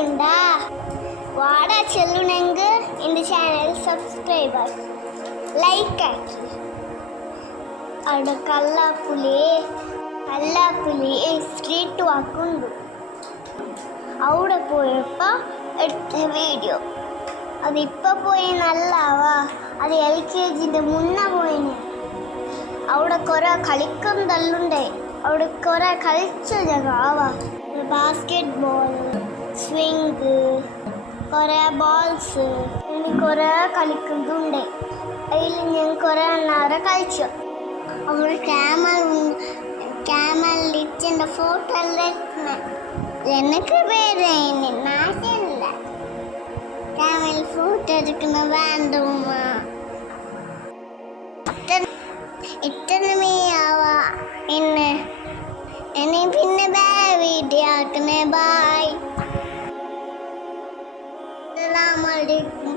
കേൾക്കുന്നുണ്ടാ? വാടാ ചെല്ലുനെങ്കിൽ എൻ്റെ ചാനൽ സബ്സ്ക്രൈബ് ലൈക്ക് ആക്കി. അവിടെ കല്ലാപ്പുലി സ്ട്രീറ്റ് വാക്കുണ്ട്. അവിടെ പോയപ്പോൾ എടുത്ത വീഡിയോ അതിപ്പോൾ പോയി നല്ലവാ. അത് LKGൻ്റെ മുന്നേ പോയിന്. അവിടെ കുറേ കളിക്കുന്നതല്ലുണ്ടേ. അവിടെ കുറേ കളിച്ച ജഗാവാ. ബാസ്കറ്റ് ബോൾ, സ്വിങ്, കുറേ ബോൾസ്, ഇനി കുറേ കളിക്കുന്നതുണ്ട്. അതിൽ ഞാൻ കുറേ നേരം കളിച്ചു. അവിടെ ക്യാമലിൻ്റെ ഫോട്ടോ എല്ലാം എനിക്ക് പേര് നാശമില്ല. ക്യാമൽ ഫോട്ടോ എടുക്കുന്ന വേണ്ടുമ്മ ഇത്രമേയാവാ. പിന്നെ വീഡിയോ ആക്കണേ. ബായ്. അസ്സലാമു അലൈക്കും.